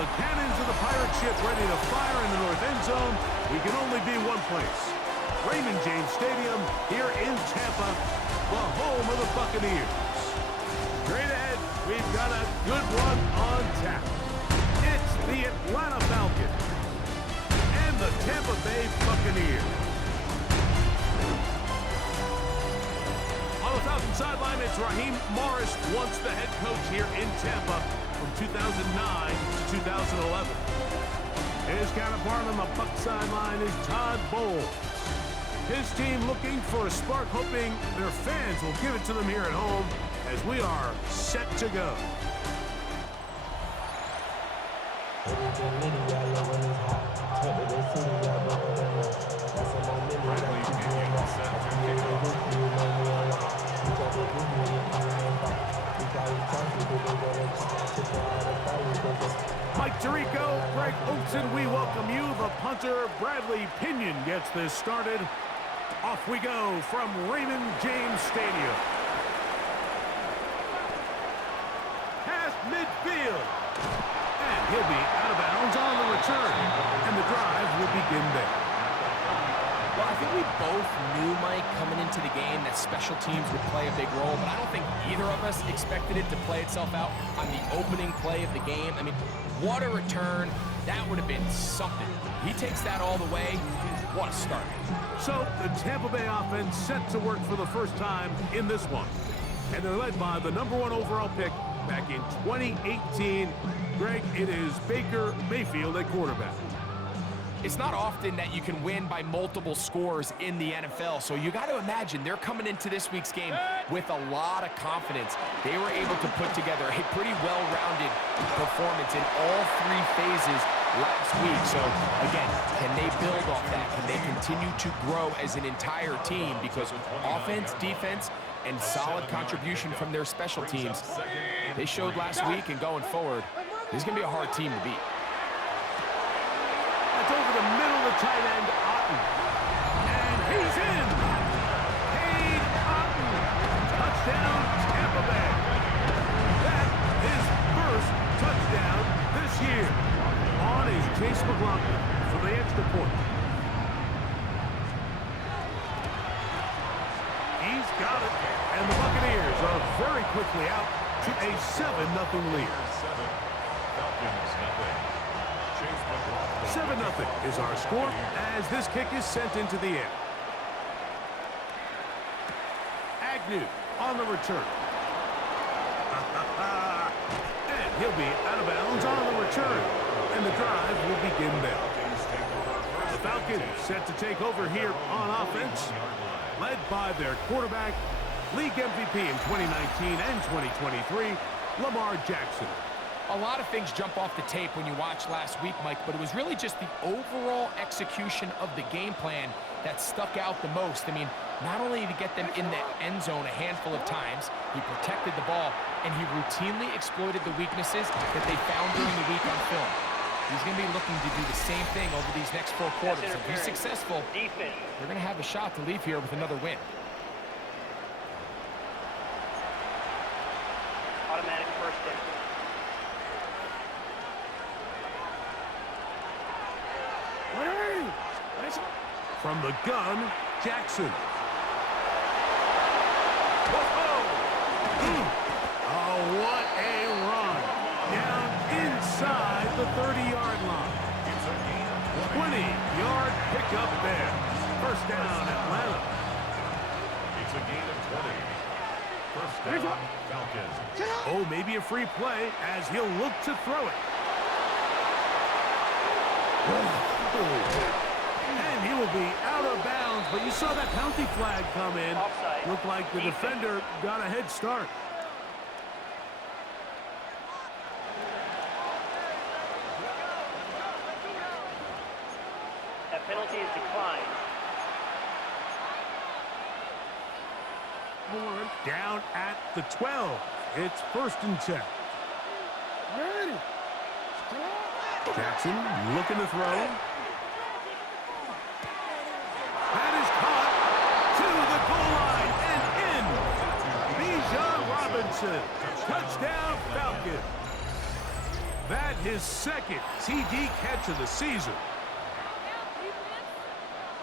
The cannons of the pirate ship ready to fire in the north end zone. We can only be one place. Raymond James Stadium here in Tampa, the home of the Buccaneers. Straight ahead, we've got a good one on tap. It's the Atlanta Falcons and the Tampa Bay Buccaneers. On the Falcons sideline, it's Raheem Morris, once the head coach here in Tampa from 2009 to 2011. His counterpart on the Buc sideline is Todd Bowles. His team looking for a spark, hoping their fans will give it to them here at home as we are set to go. Mike Tirico, Greg Oakson, we welcome you. The punter, Bradley Pinion, gets this started. Off we go from Raymond James Stadium. Past midfield. And he'll be out of bounds on the return. And the drive will begin there. Well, I think we both knew, Mike, coming into the game that special teams would play a big role, but I don't think either of us expected it to play itself out on the opening play of the game. I mean, what a return. That would have been something. He takes that all the way. What a start. So the Tampa Bay offense set to work for the first time in this one. And they're led by the #1 overall pick back in 2018. Greg, it is Baker Mayfield at quarterback. It's not often that you can win by multiple scores in the NFL, so you got to imagine they're coming into this week's game with a lot of confidence. They were able to put together a pretty well-rounded performance in all three phases last week. So, again, can they build off that? Can they continue to grow as an entire team? Because offense, defense, and solid contribution from their special teams, they showed last week, and going forward, this is going to be a hard team to beat. It's over the middle of the tight end, Otten. And he's in. Cade Otten. Touchdown, Tampa Bay. That is first touchdown this year. On is Chase McLaughlin for the extra point. He's got it. And the Buccaneers are very quickly out to a 7-0 lead. 7-0 is our score as this kick is sent into the air. Agnew on the return. And he'll be out of bounds on the return. And the drive will begin there. The Falcons set to take over here on offense, led by their quarterback, league MVP in 2019 and 2023, Lamar Jackson. A lot of things jump off the tape when you watch last week, Mike, but it was really just the overall execution of the game plan that stuck out the most. I mean, not only did he get them in the end zone a handful of times, he protected the ball, and he routinely exploited the weaknesses that they found during the week on film. He's going to be looking to do the same thing over these next 4 quarters. If he's successful, they're going to have a shot to leave here with another win. Automatic first down. From the gun, Jackson. Oh, what a run. Down inside the 30-yard line. 20-yard pickup there. First down, Atlanta. It's a gain of 20. First down, Falcons. Oh, maybe a free play as he'll look to throw it. And he will be out of bounds, but you saw that penalty flag come in. Offside. Looked like the defender got a head start. That penalty is declined. Down at the 12. It's 1st and 10. Jackson looking to throw. That is caught to the goal line and in. Bijan Robinson. Touchdown, Falcons. That his second TD catch of the season.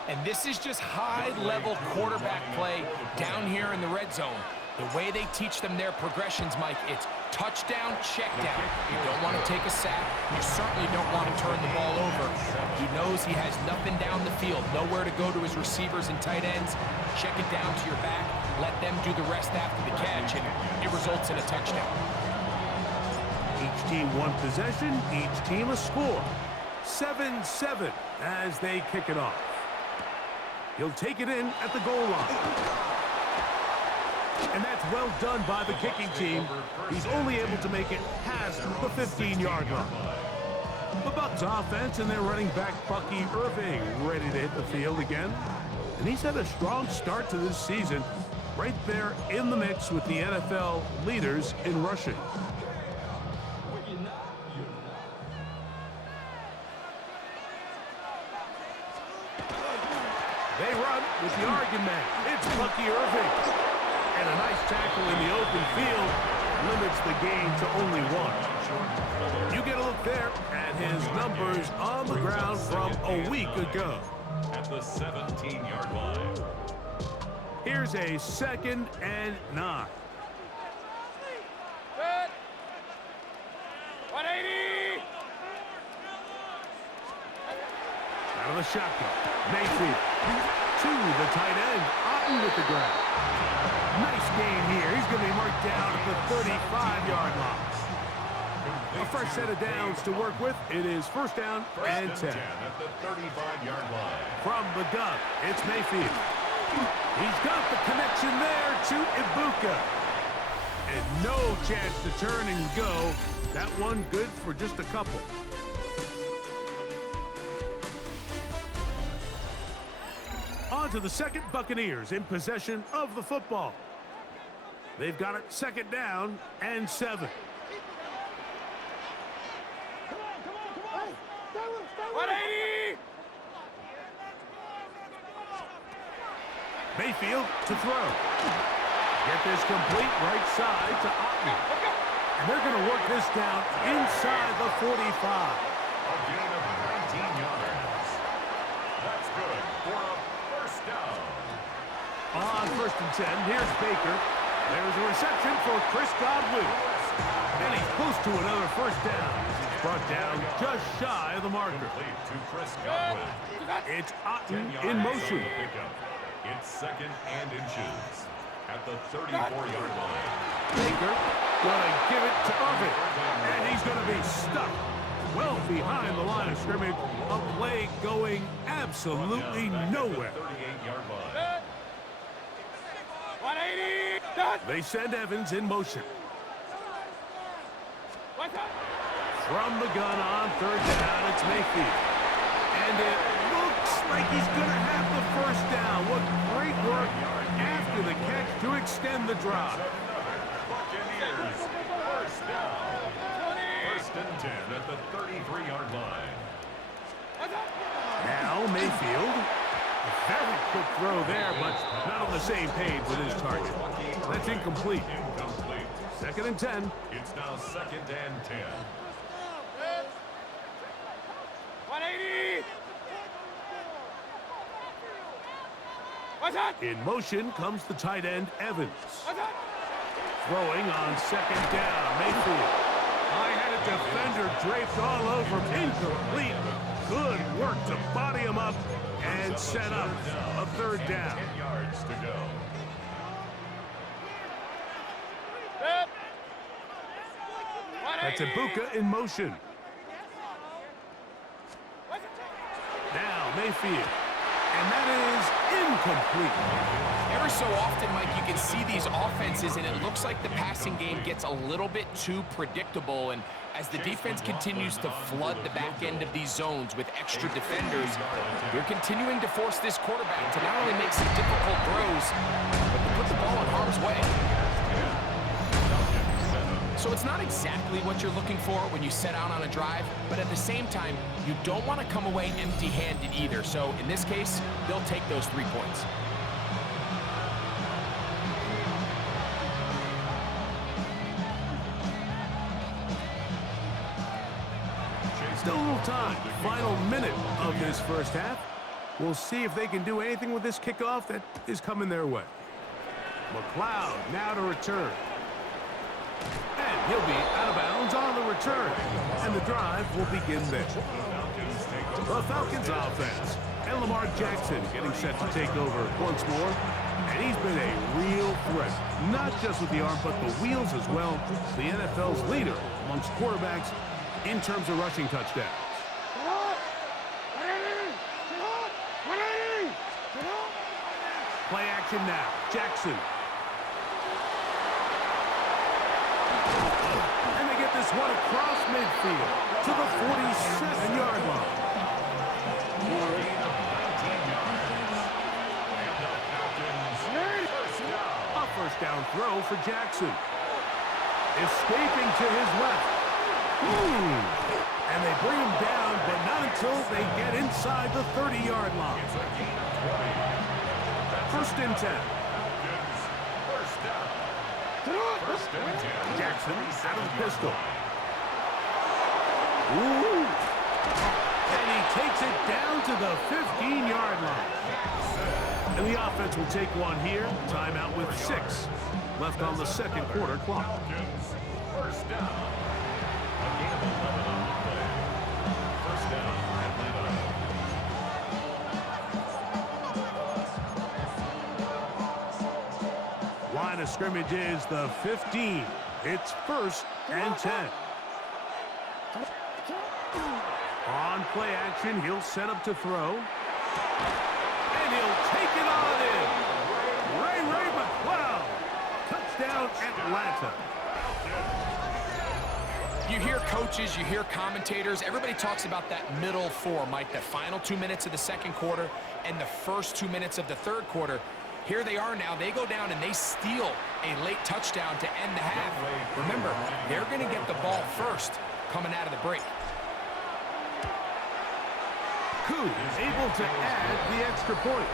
And this is just high-level quarterback play down here in the red zone. The way they teach them their progressions, Mike, it's touchdown, check down. You don't want to take a sack. You certainly don't want to turn the ball over. He knows he has nothing down the field, nowhere to go to his receivers and tight ends. Check it down to your back. Let them do the rest after the catch, and it results in a touchdown. Each team one possession, each team a score. 7-7 as they kick it off. He'll take it in at the goal line. And that's well done by the kicking team. He's only able to make it past the 15-yard line. The Bucs offense and their running back, Bucky Irving, ready to hit the field again. And he's had a strong start to this season, right there in the mix with the NFL leaders in rushing. They run with the Oregon man. It's Bucky Irving. And a nice tackle in the open field limits the gain to only one. You get a look there at his numbers on the ground from a week ago. At the 17-yard line. Here's a 2nd and 9. 180! Out of the shotgun. Mayfield to the tight end. Otten with the grab. Nice gain here. He's going to be marked down at the 35-yard line. A fresh set of downs to work with. It is 1st down and 10. At the 35-yard line. From the gun, it's Mayfield. He's got the connection there to Ibuka. And no chance to turn and go. That one good for just a couple. On to the second, Buccaneers in possession of the football. They've got it 2nd down and 7. 180! Mayfield to throw. Get this complete right side to Otten. And they're going to work this down inside the 45. A gain of 19 yards. That's good for a 1st down. On 1st and 10, here's Baker. There's a reception for Chris Godwin. And he's close to another 1st down. He's brought down just shy of the marker. Complete to Chris Godwin. It's Otten 10 in yards motion. on the pickup. It's 2nd and inches. At the 34-yard line. Baker going to give it to Irving. And he's going to be stuck well behind the line of scrimmage. A play going absolutely nowhere. 38-yard line. 180! They send Evans in motion. From the gun on 3rd down, it's Mayfield. And it looks like he's going to have the 1st down. What great work after the catch to extend the drive. Buccaneers, 1st down. 1st and 10 at the 33-yard line. Now Mayfield. A very quick throw there, but not on the same page with his target. That's incomplete. Incomplete. 2nd and 10. It's now 2nd and 10. 180! In motion comes the tight end, Evans. Throwing on 2nd down, Mayfield. I had a defender draped all over him. Incomplete. Good work to body him up and set up a 3rd down. 10 yards to go. That's Ibuka in motion. Now Mayfield. And that is incomplete. Every so often, Mike, you can see these offenses, and it looks like the passing game gets a little bit too predictable. And as the defense continues to flood the back end of these zones with extra defenders, they're continuing to force this quarterback to not only make some difficult throws, but to put the ball in harm's way. So it's not exactly what you're looking for when you set out on a drive, but at the same time, you don't want to come away empty-handed either. So in this case, they'll take those 3 points. Still a little time. Final minute of this first half. We'll see if they can do anything with this kickoff that is coming their way. McLeod now to return. And he'll be out of bounds on the return. And the drive will begin there. The Falcons offense. And Lamar Jackson getting set to take over once more. And he's been a real threat. Not just with the arm, but the wheels as well. The NFL's leader amongst quarterbacks in terms of rushing touchdowns. Play action now. Jackson. And they get this one across midfield to the 47-yard line. A first down throw for Jackson. Escaping to his left. And they bring him down, but not until they get inside the 30-yard line. First and 10. Jackson out of the pistol. And he takes it down to the 15-yard line. And the offense will take one here. Timeout with 6 left on the second quarter clock. First down. A game of 11 on the play. First down, Atlanta. Line of scrimmage is the 15. It's first and 10. On play action, he'll set up to throw. And he'll take it on in. Ray McLeod. Touchdown, Atlanta. You hear coaches, you hear commentators, everybody talks about that middle four, Mike, the final 2 minutes of the second quarter and the first 2 minutes of the third quarter. Here they are now. They go down and they steal a late touchdown to end the half. Remember, they're going to get the ball first coming out of the break. Koo able to add the extra point.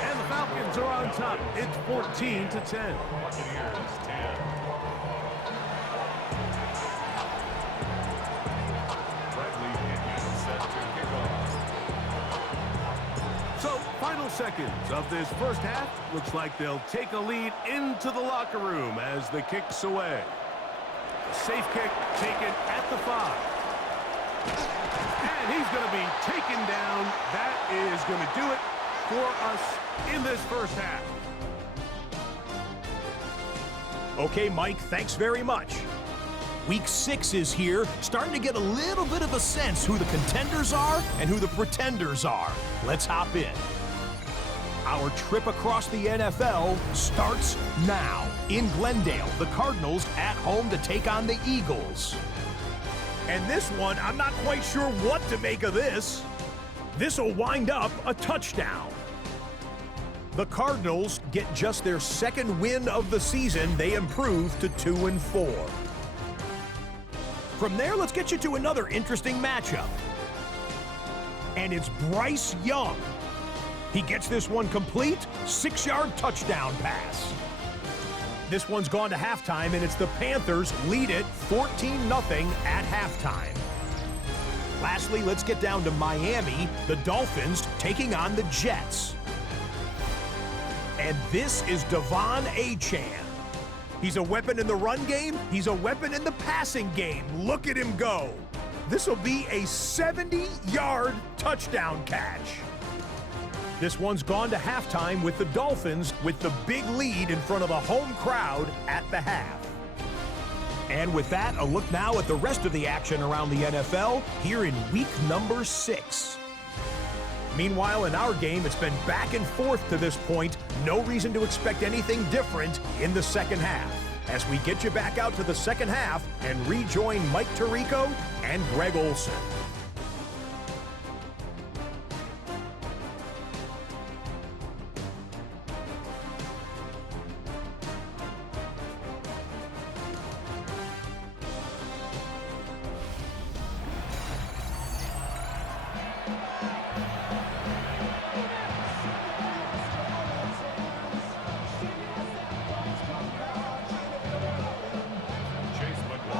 And the Falcons are on top. It's 14-10. So, final seconds of this first half. Looks like they'll take a lead into the locker room as the kick's away. A safe kick taken at the 5. And he's going to be taken down. That is going to do it for us in this first half. Okay, Mike, thanks very much. Week 6 is here, starting to get a little bit of a sense who the contenders are and who the pretenders are. Let's hop in. Our trip across the NFL starts now. In Glendale, the Cardinals at home to take on the Eagles. And this one, I'm not quite sure what to make of this. This will wind up a touchdown. The Cardinals get just their second win of the season. They improve to 2-4. From there, let's get you to another interesting matchup. And it's Bryce Young. He gets this one complete, 6-yard touchdown pass. This one's gone to halftime, and it's the Panthers lead it 14-0 at halftime. Lastly, let's get down to Miami, the Dolphins taking on the Jets. And this is Devon Achane. He's a weapon in the run game. He's a weapon in the passing game. Look at him go. This will be a 70-yard touchdown catch. This one's gone to halftime with the Dolphins with the big lead in front of a home crowd at the half. And with that, a look now at the rest of the action around the NFL here in week number 6. Meanwhile, in our game, it's been back and forth to this point. No reason to expect anything different in the second half. As we get you back out to the second half and rejoin Mike Tirico and Greg Olson.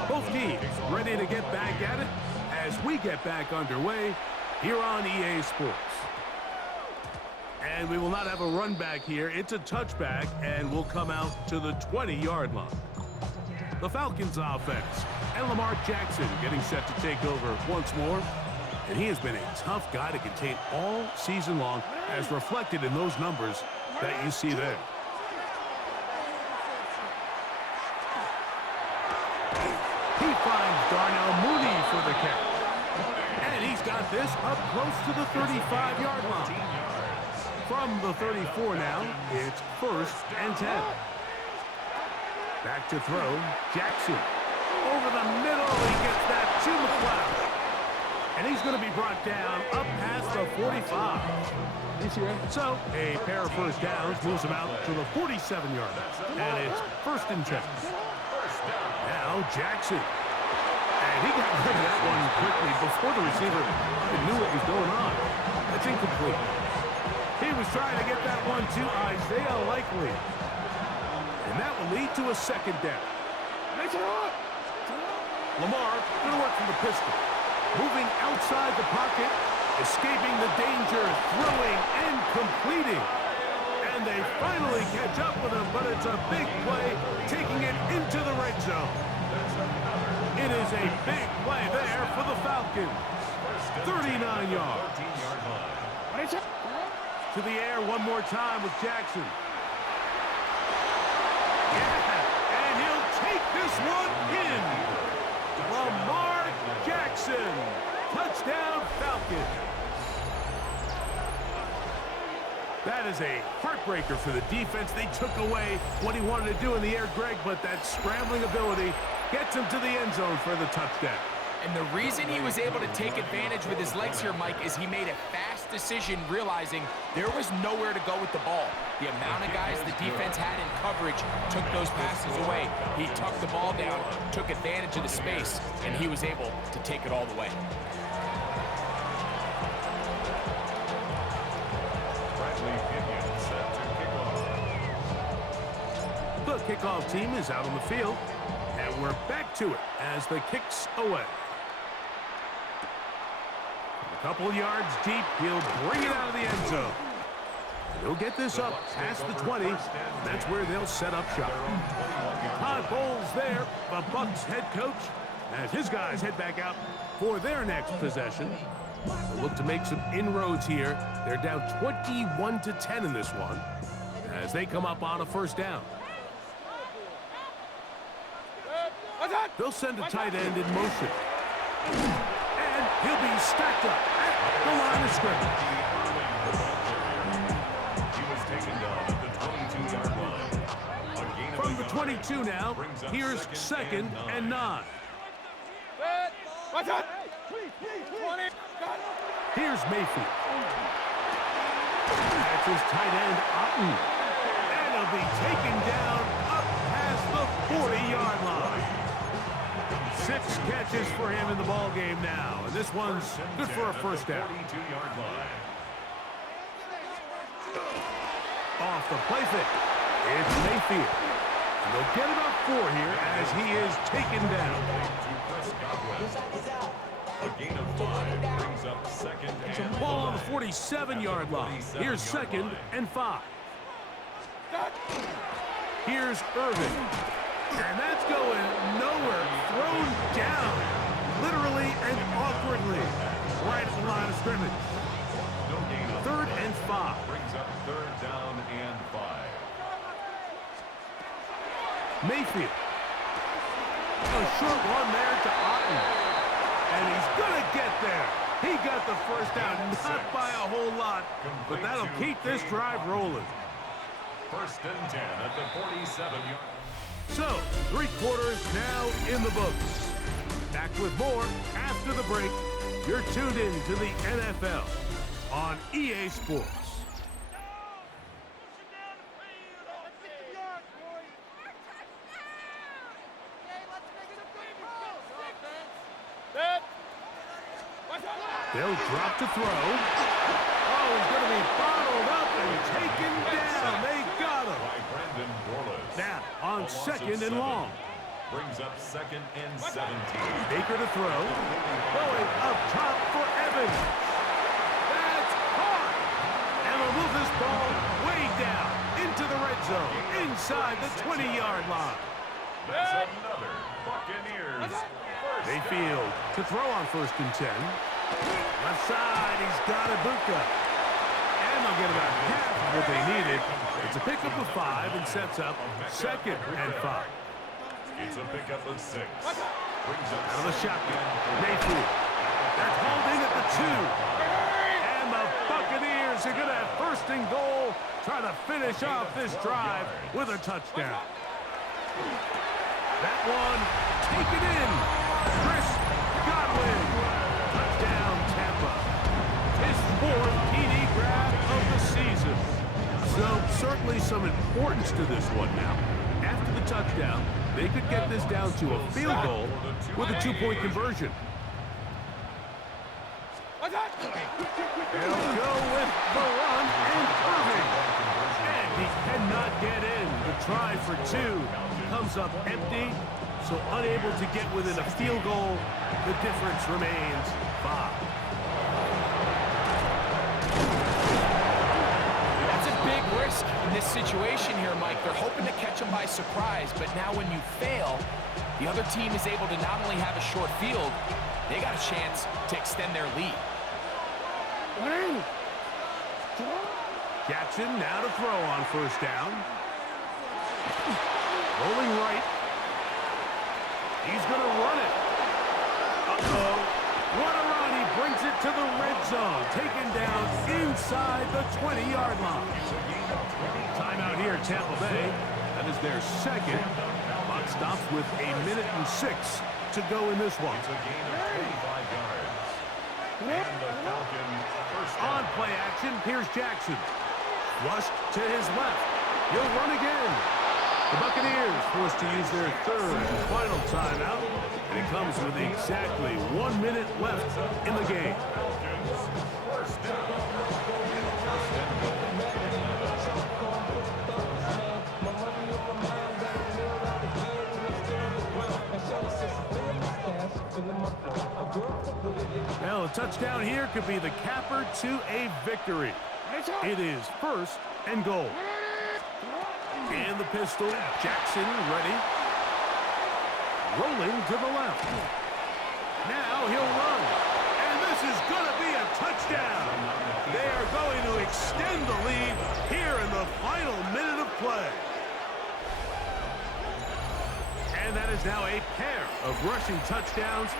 Both teams ready to get back at it as we get back underway here on EA Sports. And we will not have a run back here. It's a touchback, and we'll come out to the 20-yard line. The Falcons offense, and Lamar Jackson getting set to take over once more. And he has been a tough guy to contain all season long, as reflected in those numbers that you see there. He finds Darnell Mooney for the catch. And he's got this up close to the 35-yard line. From the 34 now, it's 1st and 10. Back to throw, Jackson. Over the middle, he gets that to McLeod. And he's going to be brought down up past the 45. So, a pair of first downs moves him out to the 47-yard. And it's 1st and 10. Now, Jackson. And he got rid of that one quickly before the receiver even knew what was going on. That's incomplete. He was trying to get that one to Isaiah Likely. And that will lead to a 2nd down. Lamar going to work from the pistol. Moving outside the pocket, escaping the danger, throwing and completing. And they finally catch up with him, but it's a big play, taking it into the red zone. It is a big play there for the Falcons. 39 yards. To the air one more time with Jackson. Yeah, and he'll take this one in. Lamar Jackson. Touchdown Falcons. That is a heartbreaker for the defense. They took away what he wanted to do in the air, Greg, but that scrambling ability gets him to the end zone for the touchdown. And the reason he was able to take advantage with his legs here, Mike, is he made a fast decision realizing there was nowhere to go with the ball. The amount of guys the defense had in coverage took those passes away. He tucked the ball down, took advantage of the space, and he was able to take it all the way. The kickoff team is out on the field, and we're back to it as the kick's away. A couple yards deep, he'll bring it out of the end zone. He'll get this up past the 20, and that's where they'll set up shop. Todd Bowles there, the Bucs head coach, as his guys head back out for their next possession. They'll look to make some inroads here. They're down 21-10 in this one as they come up on a 1st down. They'll send a tight end in motion. And he'll be stacked up at the line of scrimmage. He was taken down at the 22-yard line. From the 22 now, here's 2nd and 9. Here's Mayfield. That's his tight end, Otten. And he'll be taken down up past the 40-yard line. 6 catches for him in the ball game now, and this one's good for a 1st down. 42-yard line. Off the play fake, it's Mayfield. And they'll get it up 4 here as he is taken down. A gain of 5 brings up 2nd and Ball on the 47-yard line. Here's 2nd and 5. Here's Irvin. And that's going nowhere. Thrown down, literally and awkwardly, right at the line of scrimmage. No gain of 3rd and 5. brings up 3rd down and 5. Mayfield. A short one there to Otten. And he's going to get there. He got the 1st down, not by a whole lot, but that'll keep this drive rolling. 1st and 10 at the 47-yard. So, 3 quarters now in the books. Back with more after the break. You're tuned in to the NFL on EA Sports. They'll drop to throw. Oh, he's going to be bottled up and taken down. They got him. Now, on 2nd and long. Brings up 2nd and 17. Baker to throw. Going up top for Evans. That's caught. And they'll move this ball way down into the red zone, inside the 20-yard line. That's another Buccaneers first Mayfield to throw on 1st and 10. Left side, he's got Ibuka. And they'll get about half of what they needed. It's a pickup of 5 and sets up 2nd and 5. It's a pickup of 6. Brings up Out of the shotgun, Mayfield. That's hauled in at the 2. And the Buccaneers are going to have 1st and goal, trying to finish off this drive with a touchdown. That one taken in. Chris Godwin. Touchdown, Tampa. His 4th TD grab of the season. So certainly some importance to this one now. After the touchdown, they could get this down to a field goal with a 2-point conversion. They'll go with the run and Irving. And he cannot get in. The try for 2 comes up empty, so unable to get within a field goal. The difference remains 5. That's a big risk in this situation here, Mike. They're hoping to catch them by surprise, but now when you fail, the other team is able to not only have a short field, they got a chance to extend their lead. Jackson now to throw on 1st down. Rolling right. He's going to run it. Uh-oh. What a run. He brings it to the red zone. Taken down inside the 20-yard line. Timeout here, Tampa Bay. That is their 2nd. Clock stops with 1:06 to go in this one. It's a gain of 25 yards. And the Falcons first down. On play action, here's Jackson. Flushed to his left. He'll run again. The Buccaneers forced to use their 3rd and final timeout. And it comes with exactly 1 minute left in the game. First down. Well, a touchdown here could be the capper to a victory. It is 1st and goal. And the pistol, Jackson ready. Rolling to the left. Now he'll run. And this is going to be a touchdown. They are going to extend the lead here in the final minute of play. And that is now a pair of rushing touchdowns.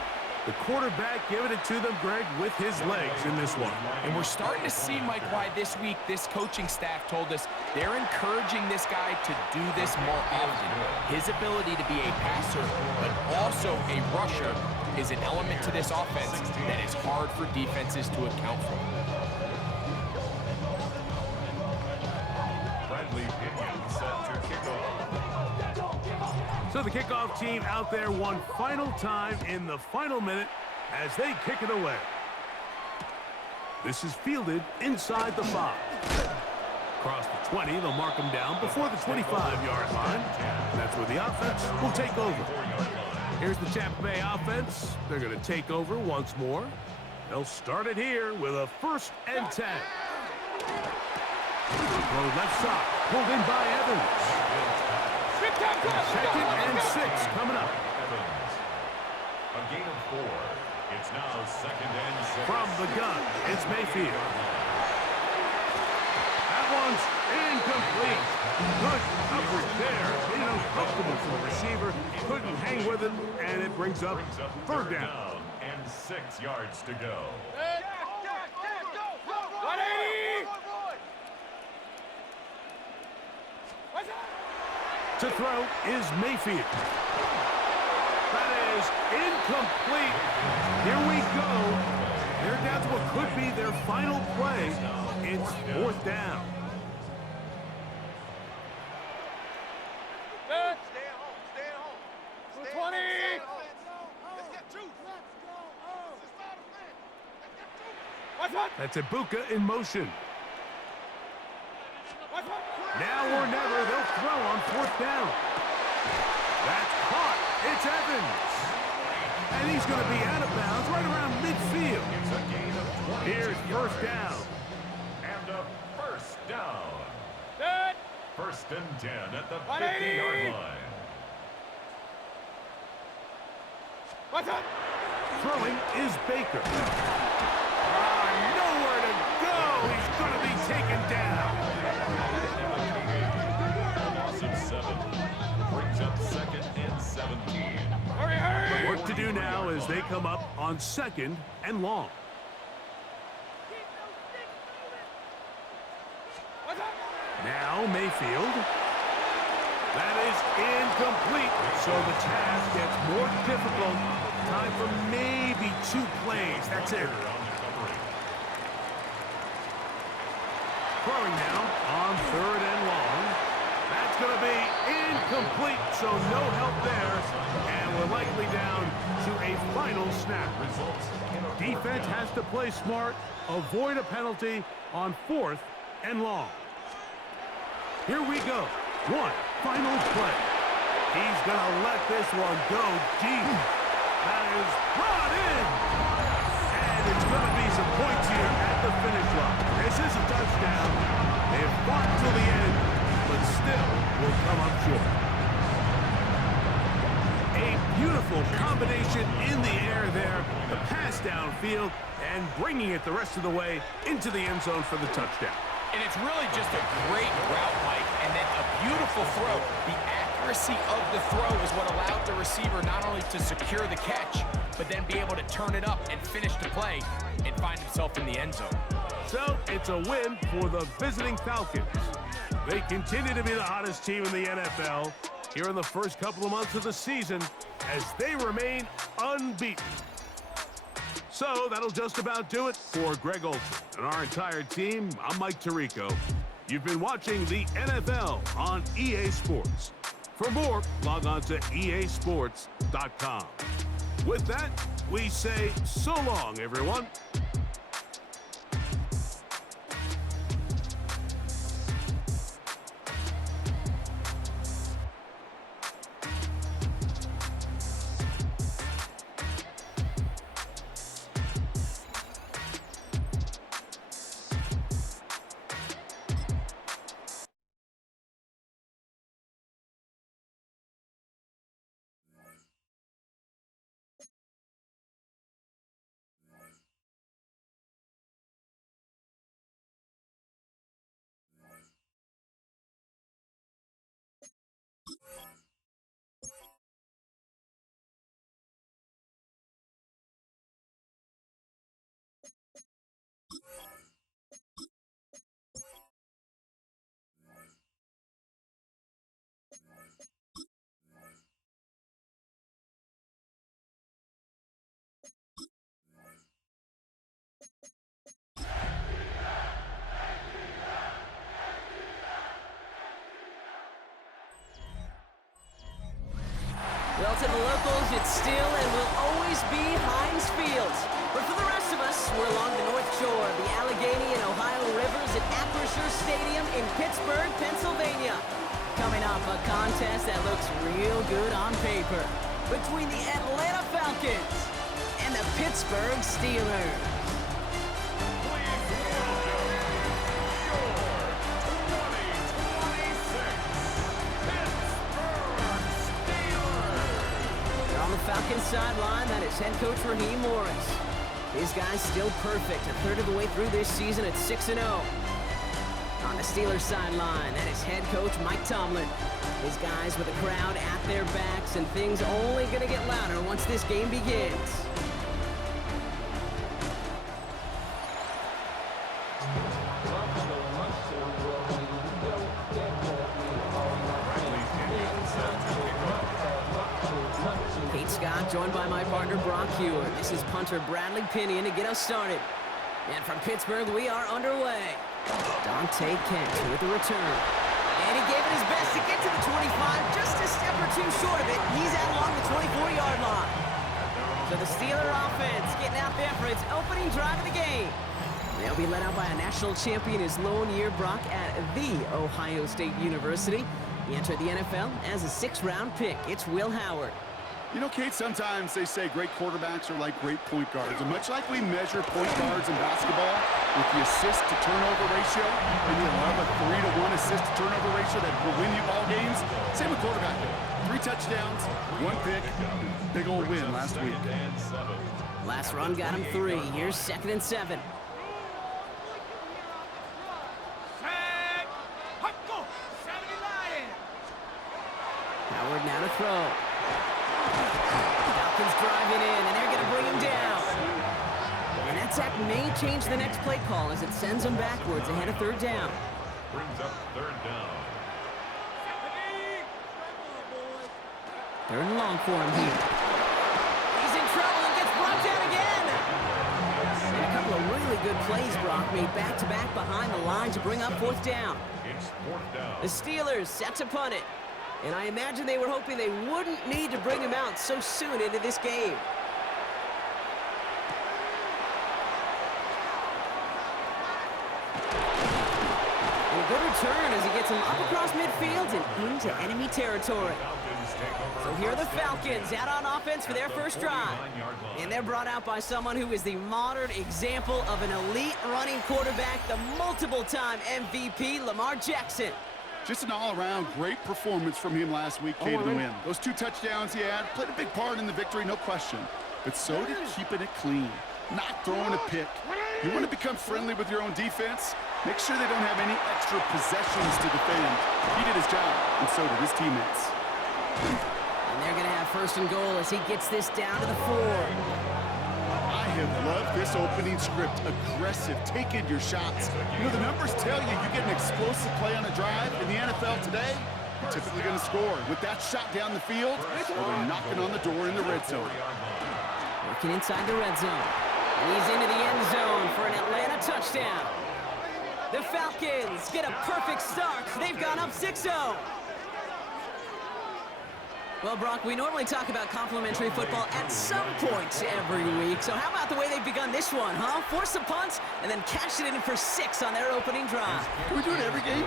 The quarterback giving it to them, Greg, with his legs in this one. And we're starting to see, Mike, why this week this coaching staff told us they're encouraging this guy to do this more often. His ability to be a passer, but also a rusher, is an element to this offense that is hard for defenses to account for. Bradley Pinion set to kick off. So the kickoff team out there one final time in the final minute as they kick it away. This is fielded inside the 5. Across the 20, they'll mark them down before the 25-yard line. That's where the offense will take over. Here's the Tampa Bay offense. They're going to take over once more. They'll start it here with a 1st and 10. Throw left side, pulled in by Evans. 2nd and 6 coming up. Evans. A gain of 4. It's now 2nd and 6. From the gun, it's Mayfield. That one's incomplete. Good coverage there. Made it uncomfortable for the receiver. Couldn't hang with him, and it brings up 3rd down. And 6 yards to go. 180! To throw is Mayfield. That is incomplete. Here we go. They're down to what could be their final play. It's 4th down. Stay at home. 220! Let's get 2. That's Ibuka in motion. Now or never, they'll throw on 4th down. That's caught It's Evans. And he's going to be out of bounds right around midfield. It's a gain of 20 Here's first down. And a first down. Good. First and 10 at the 50-yard line. What's up? Throwing is Baker. Nowhere to go. He's going to be taken down. Loss of 7. Brings up second and 17. Hurry, hurry. Work to do now as they come up on second and long. What's up? Now Mayfield. That is incomplete. So the task gets more difficult. Time for maybe 2 plays. That's it. Throwing now on third and long. That's going to be incomplete, so no help there. And we're likely down to a final snap. Defense has to play smart, avoid a penalty on fourth and long. Here we go. One final play. He's going to let this one go deep. That is brought in. And it's going to be some points here at the finish line. This is a touchdown. They've fought till the end, but still will come up short. A beautiful combination in the air there. The pass downfield and bringing it the rest of the way into the end zone for the touchdown. And it's really just a great route, Mike, and then a beautiful throw. The accuracy of the throw is what allowed the receiver not only to secure the catch, but then be able to turn it up and finish the play and find himself in the end zone. So it's a win for the visiting Falcons. They continue to be the hottest team in the NFL here in the first couple of months of the season as they remain unbeaten. So that'll just about do it for Greg Olson and our entire team. I'm Mike Tirico. You've been watching the NFL on EA Sports. For more, log on to easports.com. With that, we say so long, everyone. Well, to the locals, it's still and will always be Heinz Field. But for the rest of us, we're along the North Shore, the Allegheny and Ohio Rivers at Acrisure Stadium in Pittsburgh, Pennsylvania. Coming up, a contest that looks real good on paper between the Atlanta Falcons and the Pittsburgh Steelers. Falcons sideline, that is head coach Raheem Morris. His guy's still perfect, a third of the way through this season at 6-0. On the Steelers sideline, that is head coach Mike Tomlin. His guys with the crowd at their backs, and things only going to get louder once this game begins. Joined by my partner, Brock Hewer. This is punter Bradley Pinion to get us started. And from Pittsburgh, we are underway. Dante Kent with the return. And he gave it his best to get to the 25, just a step or two short of it. He's out along the 24-yard line. So the Steeler offense getting out there for its opening drive of the game. They'll be led out by a national champion his lone year, Brock, at the Ohio State University. He entered the NFL as a 6th-round pick. It's Will Howard. You know, Kate, sometimes they say great quarterbacks are like great point guards. And much like we measure point guards in basketball with the assist-to-turnover ratio, and you love a 3-to-1 assist-to-turnover ratio that will win you ball games, same with quarterback. 3 touchdowns, 1 pick, big old win last week. Last run got him 3. Here's 2nd and 7. Howard now to throw. Falcons driving in, and they're going to bring him down. And that sack may change the next play call as it sends him backwards ahead of 3rd down. Brings up 3rd down. 3rd and long for him here. He's in trouble and gets brought down again. And a couple of really good plays, Brock, made back-to-back behind the line to bring up 4th down. It's 4th down. The Steelers set to punt it. And I imagine they were hoping they wouldn't need to bring him out so soon into this game. And a good return as he gets him up across midfield and into enemy territory. So here are the Falcons out on offense for their first drive. And they're brought out by someone who is the modern example of an elite running quarterback, the multiple-time MVP, Lamar Jackson. Just an all-around great performance from him last week, Kate, to win. Those 2 touchdowns he had played a big part in the victory, no question. But so did keeping it clean, not throwing a pick. You want to become friendly with your own defense? Make sure they don't have any extra possessions to defend. He did his job, and so did his teammates. And they're going to have 1st and goal as he gets this down to the 4. I have loved this opening script. Aggressive, taking your shots. You know, the numbers tell you get an explosive play on a drive. In the NFL today, you're typically going to score. With that shot down the field, or they're knocking on the door in the red zone. Working inside the red zone. And he's into the end zone for an Atlanta touchdown. The Falcons get a perfect start. They've gone up 6-0. Well, Brock, we normally talk about complimentary football at some point every week. So how about the way they've begun this one, huh? Force a punt and then catch it in for 6 on their opening drive. Can we do it every game?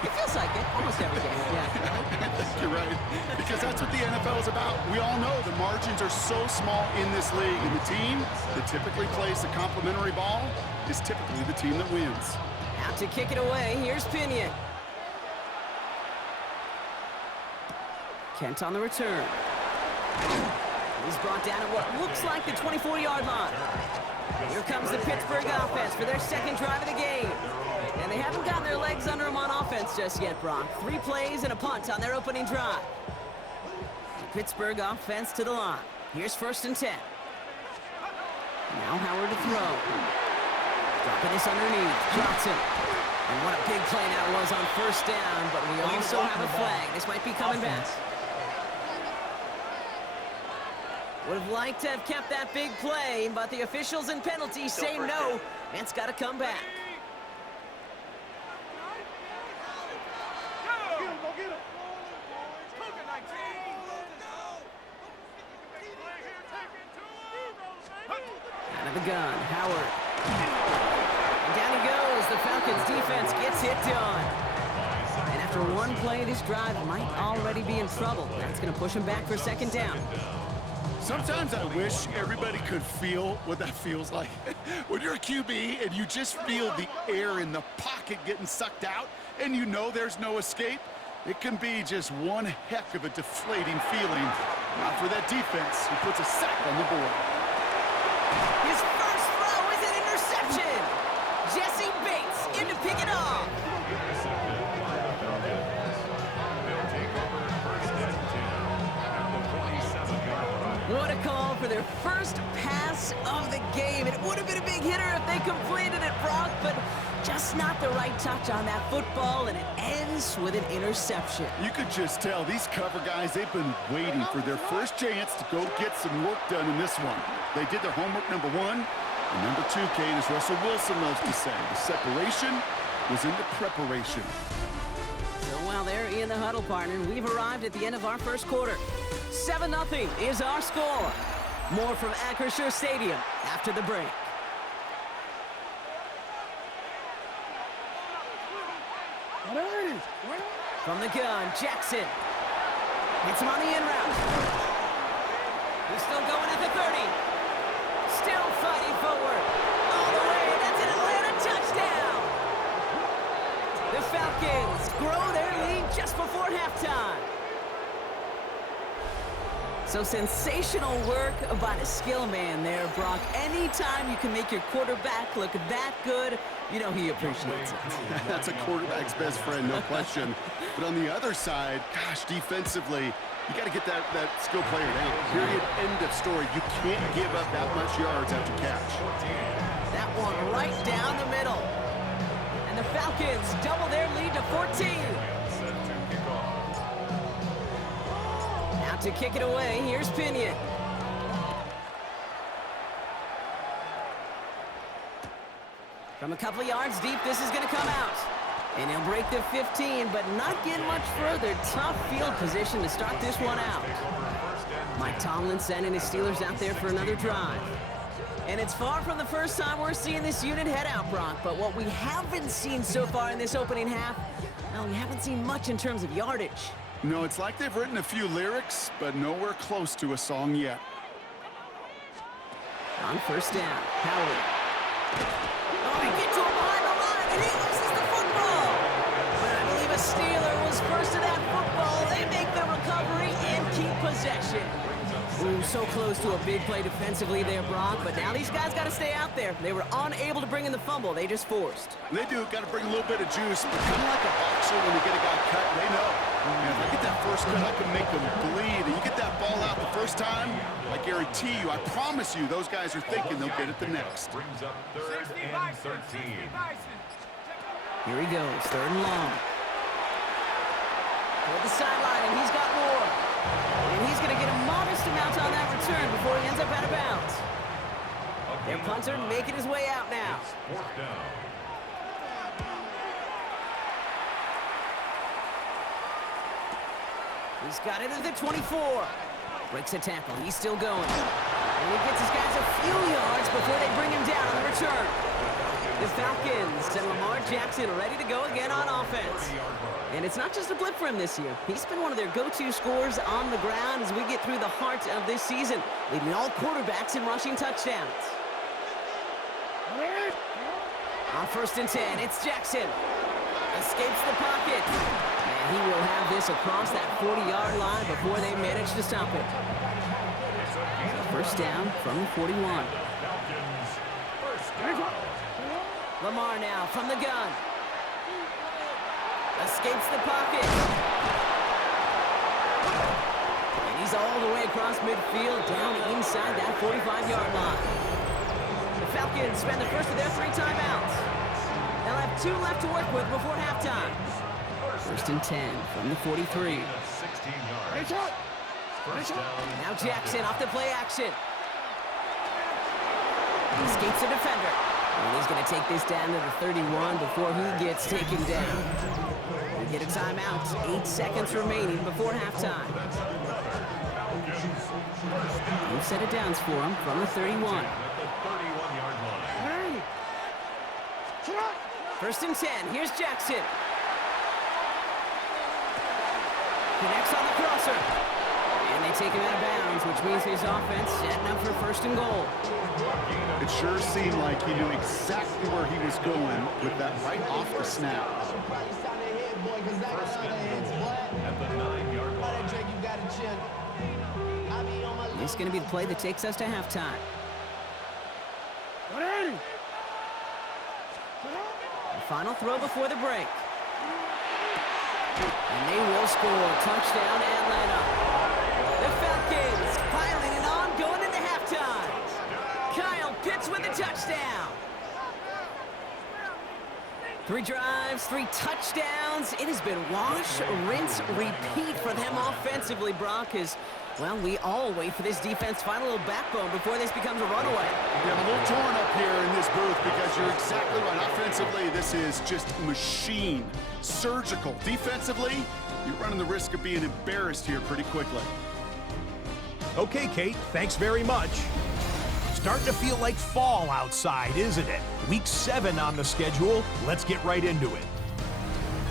It feels like it. Almost every game, yeah. I think you're right. Because that's what the NFL is about. We all know the margins are so small in this league. And the team that typically plays the complimentary ball is typically the team that wins. Out to kick it away. Here's Pinion. Kent on the return. He's brought down at what looks like the 24-yard line. Here comes the Pittsburgh offense for their 2nd drive of the game. And they haven't gotten their legs under them on offense just yet, Brock. 3 plays and a punt on their opening drive. The Pittsburgh offense to the line. Here's 1st and 10. Now Howard to throw. Dropping this underneath. Johnson. And what a big play that was on 1st down, but we also have a flag. This might be coming back. Would have liked to have kept that big play, but the officials and penalties say no, and it's got to come back. Out of the gun, Howard. And down he goes. The Falcons defense gets it done. And after 1 play, this drive might already be in trouble. That's going to push him back for 2nd down. Sometimes I wish everybody could feel what that feels like. When you're a QB and you just feel the air in the pocket getting sucked out and you know there's no escape, it can be just one heck of a deflating feeling. Not for that defense who puts a sack on the board. His first throw is an interception. Jesse Bates in to pick it off. What a call for their first pass of the game. It would have been a big hitter if they completed it, Brock, but just not the right touch on that football, and it ends with an interception. You could just tell these cover guys, they've been waiting for their first chance to go get some work done in this one. They did their homework, number 1. And number 2, Kate, as Russell Wilson loves to say, the separation was in the preparation. So while they're in the huddle, partner, we've arrived at the end of our first quarter. 7-0 is our score. More from Acrisure Stadium after the break. From the gun, Jackson. Hits him on the in route. the 30. Still fighting forward. All the way. That's an Atlanta touchdown. The Falcons grow their lead just before halftime. So sensational work by the skill man there, Brock. Anytime you can make your quarterback look that good, you know he appreciates it. That's a quarterback's best friend, no question. But on the other side, gosh, defensively, you got to get that skill player down. Period, end of story. You can't give up that much yards after catch. That one right down the middle. And the Falcons double their lead to 14. Now to kick it away, here's Pinion. From a couple of yards deep, this is going to come out. And he'll break the 15, but not get much further. Tough field position to start this one out. Mike Tomlin sending his Steelers out there for another drive. And it's far from the first time we're seeing this unit head out, Brock. But what we haven't seen so far in this opening half, well, we haven't seen much in terms of yardage. No, it's like they've written a few lyrics, but nowhere close to a song yet. On first down, Howard. Oh, he gets to him behind the line, and he loses the football. But I believe a Steeler was first to that football. They make the recovery and keep possession. Ooh, so close to a big play defensively there, Brock. But now these guys got to stay out there. They were unable to bring in the fumble. They just forced. They do. Got to bring a little bit of juice. But kind of like a boxer when they get a guy cut, they know. And if I get that first cut, I can make them bleed. And you get that ball out the first time, I guarantee you, I promise you, those guys are thinking they'll get it the next. Brings up 3rd and 13. Here he goes, 3rd and long. Toward the sideline, and he's got more. And he's going to get a modest amount on that return before he ends up out of bounds. Their punter making his way out now. 4th down. He's got it at the 24. Breaks a tackle. He's still going. And he gets his guys a few yards before they bring him down on the return. The Falcons and Lamar Jackson ready to go again on offense. And it's not just a blip for him this year. He's been one of their go-to scorers on the ground as we get through the heart of this season, leading all quarterbacks in rushing touchdowns. On 1st and 10, it's Jackson. Escapes the pocket. And he will have this across that 40-yard line before they manage to stop it. First down from the 41. Lamar now from the gun. Escapes the pocket. And he's all the way across midfield, down inside that 45-yard line. The Falcons spend the first of their 3 timeouts. They'll have 2 left to work with before halftime. 1st and 10 from the 43. 16 yards. Now Jackson off the play action. Escapes a defender. And he's going to take this down to the 31 before he gets taken down. We get a timeout. 8 seconds remaining before halftime. New set of downs for him from the 31. 31-yard line. 1st and 10. Here's Jackson. Connects on the crosser. And they take him out of bounds, which means his offense setting up for 1st and goal. It sure seemed like he knew exactly where he was going with that right off the snap. 1st and goal at the 9-yard line. This is going to be the play that takes us to halftime. The final throw before the break. And they will score. Touchdown, Atlanta. The Falcons piling it on, going into halftime. Kyle Pitts with a touchdown. 3 drives, 3 touchdowns. It has been wash, rinse, repeat for them offensively, Brock, as, well, we all wait for this defense to find a little backbone before this becomes a runaway. Yeah, I'm a little torn up here in this booth because you're exactly right. Offensively, this is just machine, surgical. Defensively, you're running the risk of being embarrassed here pretty quickly. Okay, Kate, thanks very much. Starting to feel like fall outside, isn't it? Week 7 on the schedule. Let's get right into it.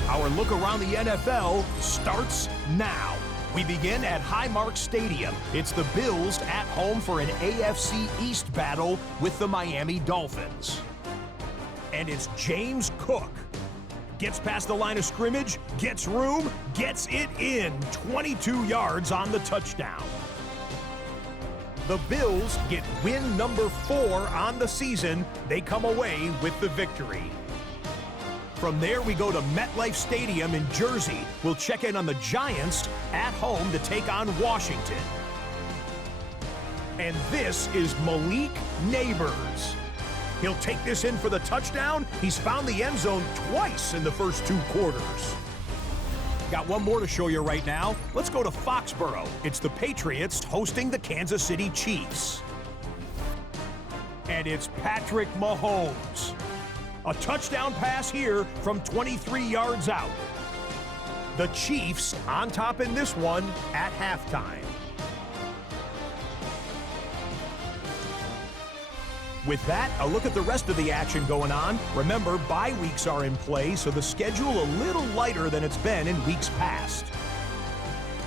Our look around the NFL starts now. We begin at Highmark Stadium. It's the Bills at home for an AFC East battle with the Miami Dolphins. And it's James Cook. Gets past the line of scrimmage, gets room, gets it in. 22 yards on the touchdown. The Bills get win number 4 on the season. They come away with the victory. From there, we go to MetLife Stadium in Jersey. We'll check in on the Giants at home to take on Washington. And this is Malik Neighbors. He'll take this in for the touchdown. He's found the end zone twice in the first 2 quarters. Got one more to show you right now. Let's go to Foxborough. It's the Patriots hosting the Kansas City Chiefs. And it's Patrick Mahomes. A touchdown pass here from 23 yards out. The Chiefs on top in this one at halftime. With that, a look at the rest of the action going on. Remember, bye weeks are in play, so the schedule a little lighter than it's been in weeks past.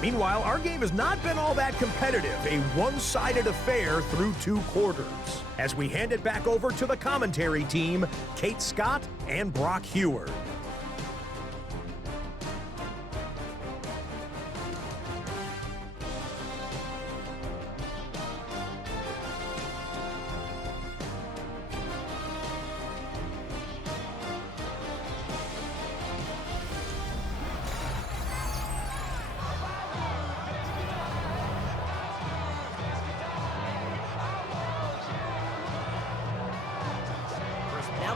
Meanwhile, our game has not been all that competitive, a one-sided affair through 2 quarters. As we hand it back over to the commentary team, Kate Scott and Brock Heward.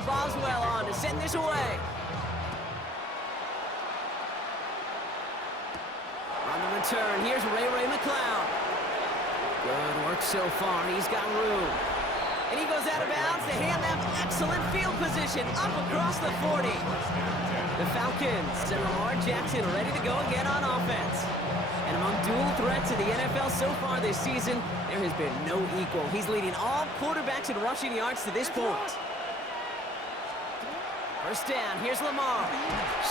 Boswell on to send this away. On the return, here's Ray McLeod. Good work so far. He's got room. And he goes out of bounds to hand them excellent field position up across the 40. The Falcons send Lamar Jackson ready to go again on offense. And among dual threats in the NFL so far this season, there has been no equal. He's leading all quarterbacks in rushing yards to this point. First down, here's Lamar.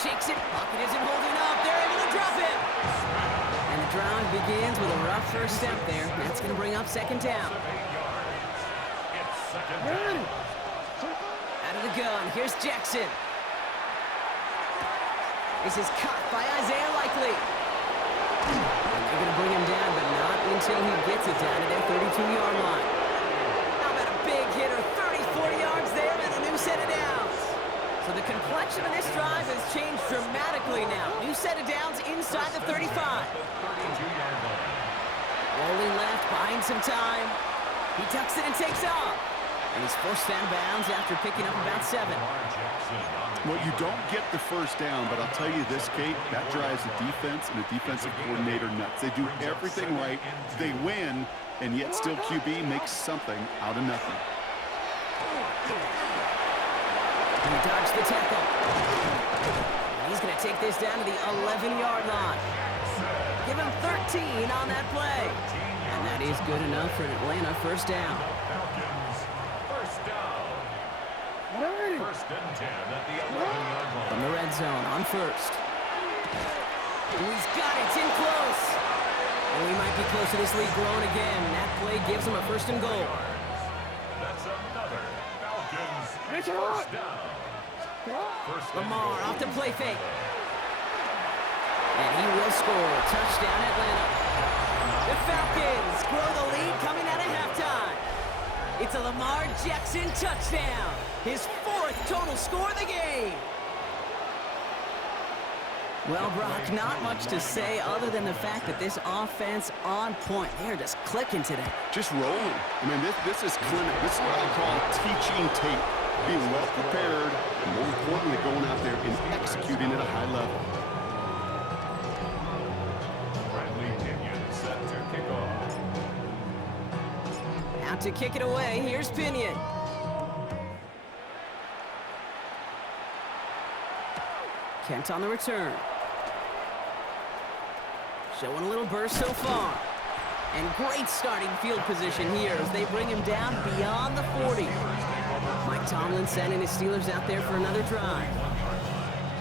Shakes it, Bucket isn't holding up. They're able to drop it. And the drive begins with a rough first step there. That's going to bring up second down. Out of the gun, here's Jackson. This is caught by Isaiah Likely. And they're going to bring him down, but not until he gets it down to their 32-yard line. How about a big hitter, 30-40 yards there, and a new set of downs. So the complexion of this drive has changed dramatically now. New set of downs inside the 35. Rolling left, buying some time. He tucks it and takes off. And he's forced out of bounds after picking up about 7. Well, you don't get the first down, but I'll tell you this, Kate, that drives the defense and the defensive coordinator nuts. They do everything right, they win, and yet still QB makes something out of nothing. He dodged the tackle. He's going to take this down to the 11-yard line. Give him 13 on that play. And that is good enough for an Atlanta first down. First and 10 at the 11-yard line. From the red zone on first. He's got it. It's in close. And we might be close to this lead growing again. That play gives him a first and goal. That's another Falcons first down. Lamar off the play fake. And he will score. Touchdown Atlanta. The Falcons grow the lead coming out of halftime. It's a Lamar Jackson touchdown. His 4th total score of the game. Well, Brock, not much to say other than the fact that this offense on point. They're just clicking today. Just rolling. I mean, this is clinic. This is what I call teaching tape. Being well prepared, and more importantly, going out there and executing at a high level. Bradley Pinion set to kick off. Out to kick it away, here's Pinion. Kent on the return. Showing a little burst so far. And great starting field position here as they bring him down beyond the 40. Mike Tomlin sending his Steelers out there for another drive.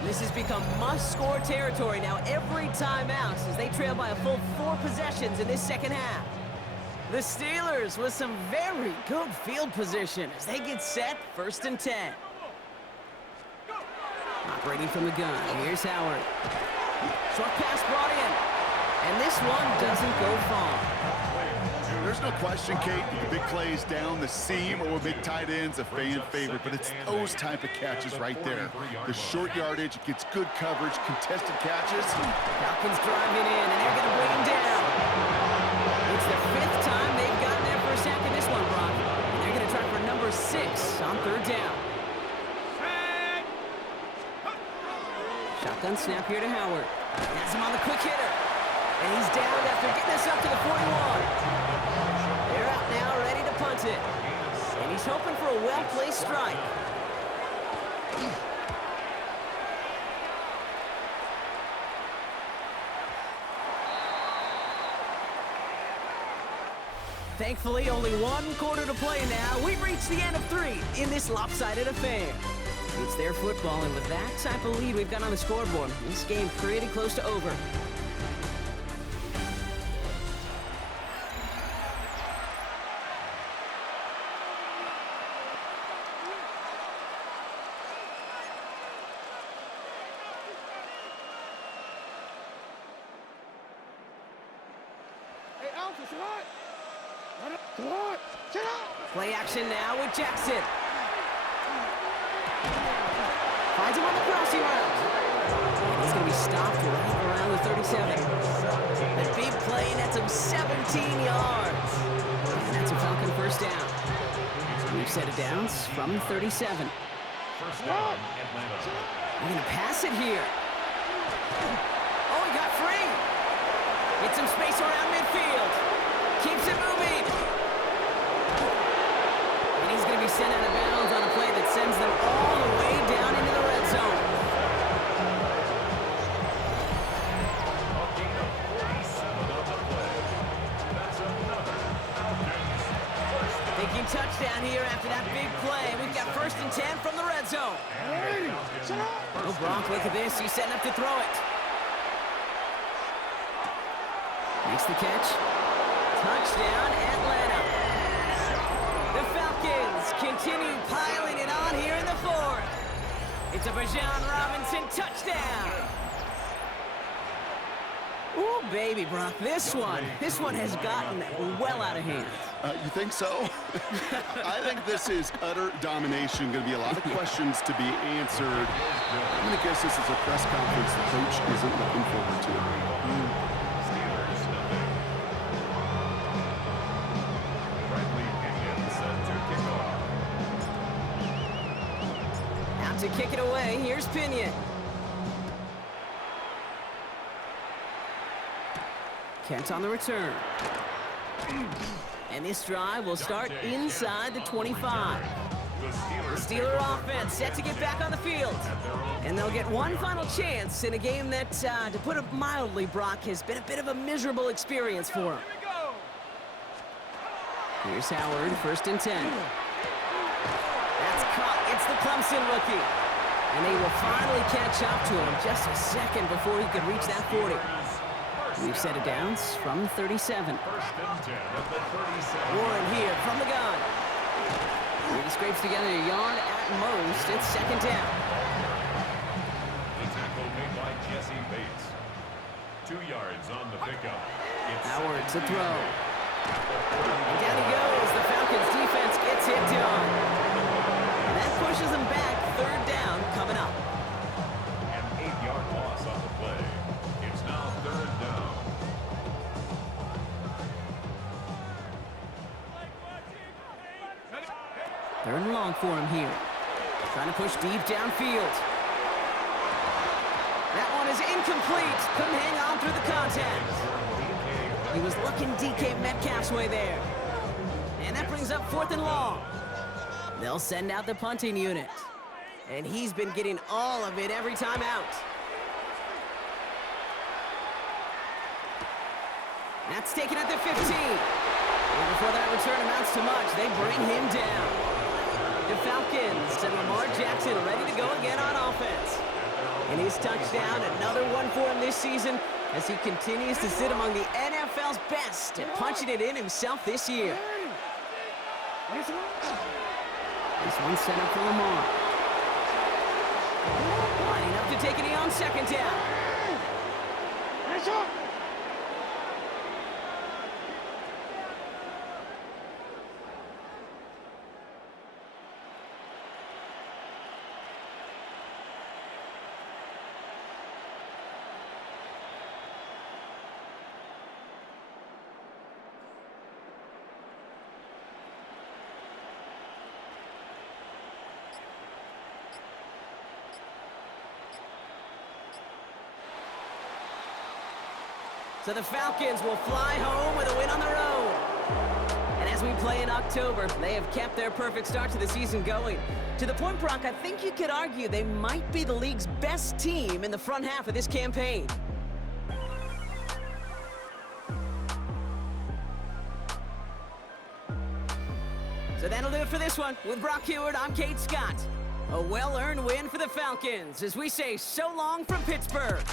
This has become must-score territory now every time out as they trail by a full 4 possessions in this second half. The Steelers with some very good field position as they get set 1st and 10. Operating from the gun, here's Howard. Short pass brought in, and this one doesn't go far. There's no question, Kate, the big plays down the seam or big tight ends a fan favorite, but it's those type of catches right there. The short yardage, gets good coverage, contested catches. Falcons driving in, and they're going to bring him down. It's the 5th time they've gotten there for a sack in this one, Brock. And they're going to try for number 6 on 3rd down. Shotgun snap here to Howard. Has him on the quick hitter. And he's down after getting us up to the 41. They're out now, ready to punt it. And he's hoping for a well-placed strike. Thankfully, only 1 quarter to play now. We've reached the end of 3 in this lopsided affair. It's their football, and with that type of lead we've got on the scoreboard, this game pretty close to over. Play action now with Jackson. Finds him on the crossing route. And he's going to be stopped right around the 37. A big play, and that's him 17 yards. And that's a Falcon 1st down. We've set it down from 37. First down, Atlanta. We're going to pass it here. Oh, he got free. Gets some space around midfield. Keeps it moving. And he's going to be sent out of bounds on a play that sends them all the way down into the red zone. A gain of 47 on the play. That's another Falcons. First down. Thinking touchdown here after that big play. We've got 1st and 10 from the red zone. Oh, Gronk, look at this. He's setting up to throw it. Makes the catch. Touchdown, Atlanta. The Falcons continue piling it on here in the 4th. It's a Bijan Robinson touchdown. Ooh, baby, Brock, this one has gotten well out of hand. You think so? I think this is utter domination. Going to be a lot of questions to be answered. I'm going to guess this is a press conference the coach isn't looking forward to. Steelers, nothing. Bradley Pinion set to kick off. Out to kick it away, here's Pinion. Kent on the return. And this drive will start inside the 25. The Steeler offense set to get back on the field. And they'll get one final chance in a game that, to put it mildly, Brock, has been a bit of a miserable experience for him. Here's Howard, 1st and 10. That's caught. It's the Clemson rookie. And they will finally catch up to him just a second before he could reach that 40. We've set it down from 37. 1st and 10 at the 37. Warren here from the gun. He scrapes together a yard at most. It's 2nd down. The tackle made by Jesse Bates. 2 yards on the pickup. Howard to throw. And down he goes. The Falcons defense gets it done. And that pushes them back. 3rd down coming up. An 8-yard loss on the play. It's now 3rd down. 3rd and long for him here. Trying to push deep downfield. That one is incomplete. Couldn't hang on through the contact. He was looking DK Metcalf's way there. And that brings up 4th and long. They'll send out the punting unit. And he's been getting all of it every time out. That's taken at the 15. And before that return amounts to much, they bring him down. The Falcons and Lamar Jackson ready to go again on offense. And his touchdown, another one for him this season as he continues to sit among the NFL's best and punching it in himself this year. This one set up for Lamar. Lining up to take it on second down. So the Falcons will fly home with a win on the road. And as we play in October, they have kept their perfect start to the season going. To the point, Brock, I think you could argue they might be the league's best team in the front half of this campaign. So that'll do it for this one. With Brock Heward, I'm Kate Scott. A well-earned win for the Falcons as we say so long from Pittsburgh.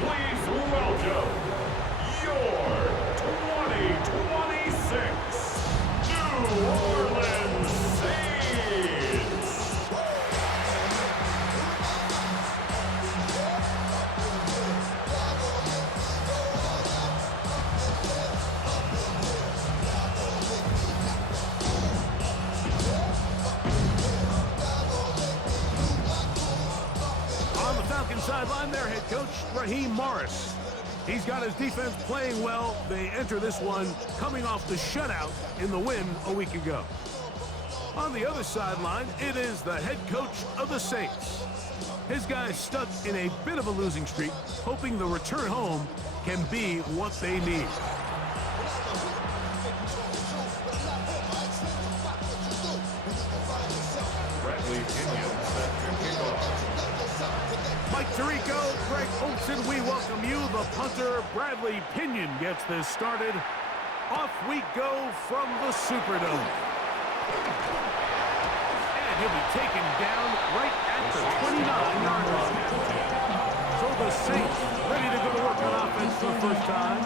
Please welcome your 2026 New Orleans Saints. On the Falcons sideline, their head coach, Raheem Morris. He's got his defense playing well. They enter this one coming off the shutout in the win a week ago. On the other sideline, it is the head coach of the Saints. His guys stuck in a bit of a losing streak, hoping the return home can be what they need. Bradley Pinion set to kick off. Mike Tirico, Greg Olson, we welcome you. The punter, Bradley Pinion, gets this started. Off we go from the Superdome. And he'll be taken down right at the 29-yard line. So the Saints ready to go to work on offense for the first time.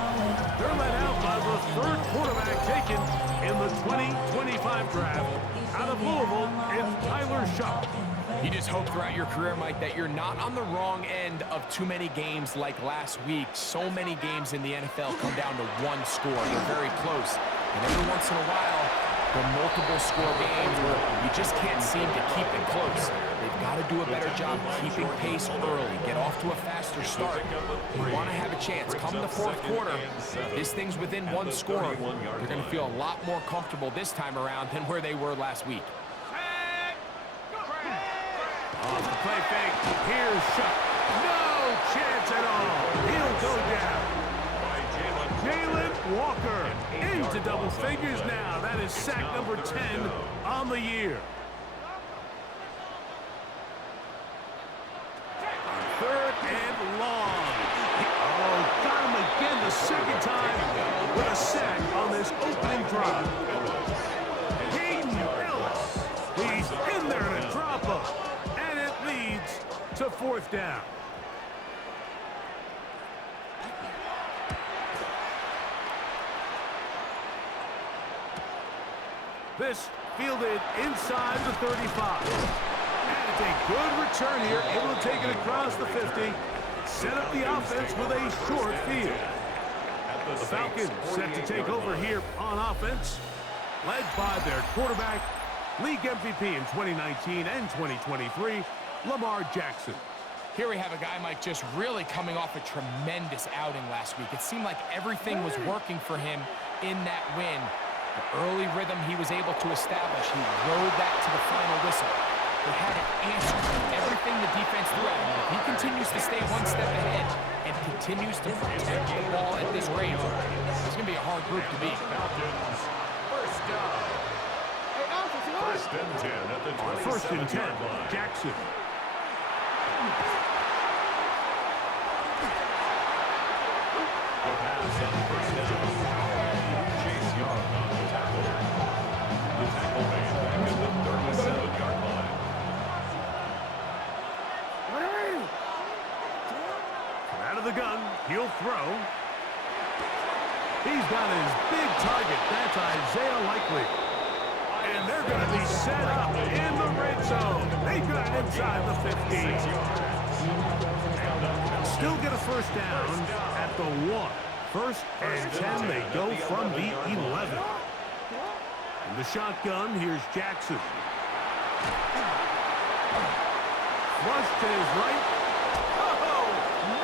They're led out by the third quarterback taken in the 2025 draft. Out of Louisville, it's Tyler Sharp. You just hope throughout your career, Mike, that you're not on the wrong end of too many games like last week. So many games in the NFL come down to one score. They're very close. And every once in a while, there are multiple score games where you just can't seem to keep it close. They've got to do a better job keeping pace early, get off to a faster start. You want to have a chance. Come the fourth quarter, this thing's within one score. They're going to feel a lot more comfortable this time around than where they were last week. Off the play fake, here's Shuck. No chance at all. He'll go down. Jalen Walker into double figures now. That is sack number 10 on the year. Third and long. Oh, got him again the second time with a sack on this opening drive. Hayden Ellis. He's in there to drop him. To 4th down. This fielded inside the 35. And it's a good return here, able to take it across the 50. Set up the offense with a short field. The Falcons set to take over here on offense, led by their quarterback, league MVP in 2019 and 2023, Lamar Jackson. Here we have a guy, Mike, just really coming off a tremendous outing last week. It seemed like everything was working for him in that win. The early rhythm he was able to establish, he rode that to the final whistle. They had an answer to everything the defense threw at him. If he continues to stay one step ahead and continues to protect the ball at this rate, it's going to be a hard group to beat. Falcons, first down. First and 10 at the 27-yard line. Jackson. The pass on first down. Chase Young on the tackle. The tackle made back at the 37-yard line. Out of the gun, he'll throw. He's got his big target. That's Isaiah Likely. And they're going to be set up in the red zone. They got it inside the 15. Still get a first down at the 1. First and 10, they go from the 11. In the shotgun, here's Jackson. Flush to his right. Oh,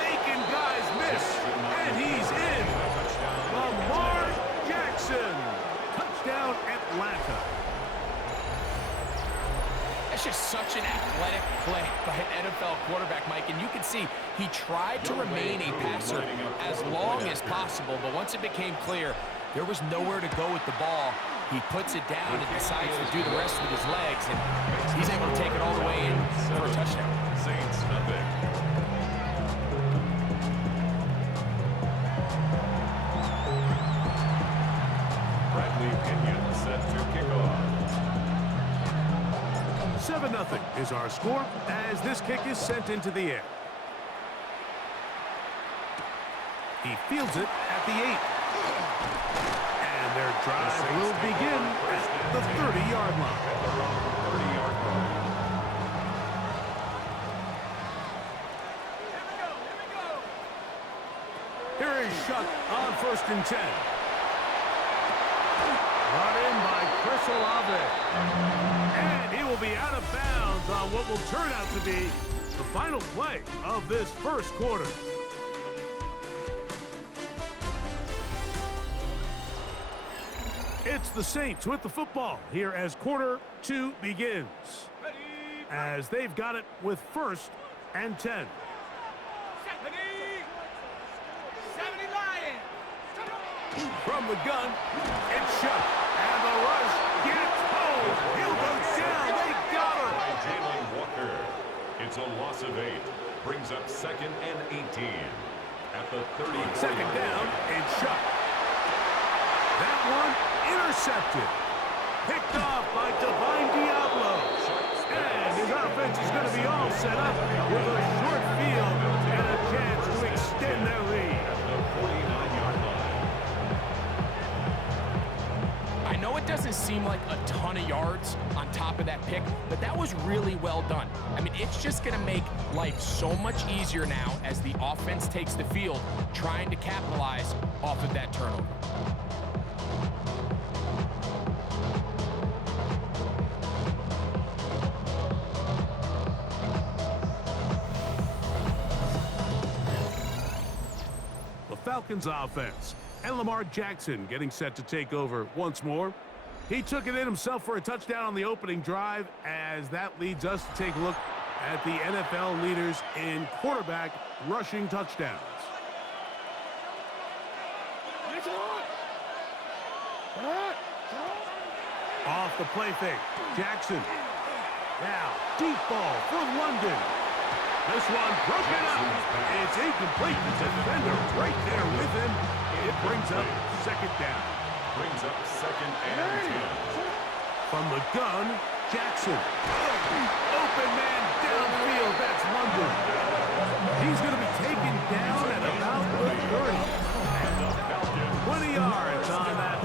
making guys miss. And he's in. Lamar Jackson. Touchdown, Atlanta. That's just such an athletic play by an NFL quarterback, Mike. And you can see he tried to remain a passer as long as possible. But once it became clear there was nowhere to go with the ball, he puts it down and decides to do the rest with his legs. And he's able to take it all the way in for a touchdown. Saints nothing. Bradley Pinion set to kick off. 7-0 is our score as this kick is sent into the air. He fields it at the 8. And their drive will begin at the 30-yard line. Here is Shuck on 1st and 10. Brought in by Chris Olave. And he will be out of bounds on what will turn out to be the final play of this first quarter. It's the Saints with the football here as quarter 2 begins. As they've got it with 1st and 10. From the gun, it's Shuck. And the rush gets home. He'll go down. They got him. By Jalen Walker. It's a loss of 8. Brings up 2nd and 18. At the 30. 2nd down, it's Shuck. That one intercepted. Picked off by Divine Diablo. And his offense is going to be all set up with a short field and a chance to extend their lead. At the 49-yard line. I know it doesn't seem like a ton of yards on top of that pick, but that was really well done. I mean, it's just going to make life so much easier now as the offense takes the field, trying to capitalize off of that turnover. Falcons offense, and Lamar Jackson getting set to take over once more. He took it in himself for a touchdown on the opening drive, as that leads us to take a look at the NFL leaders in quarterback rushing touchdowns. Off the play fake, Jackson. Now, deep ball for London. This one broken up. It's incomplete. The defender right there with him. It brings up 2nd down. Brings up 2nd and 10. From the gun, Jackson. Open man downfield. That's London. He's going to be taken down at about the 30. 20 yards on that.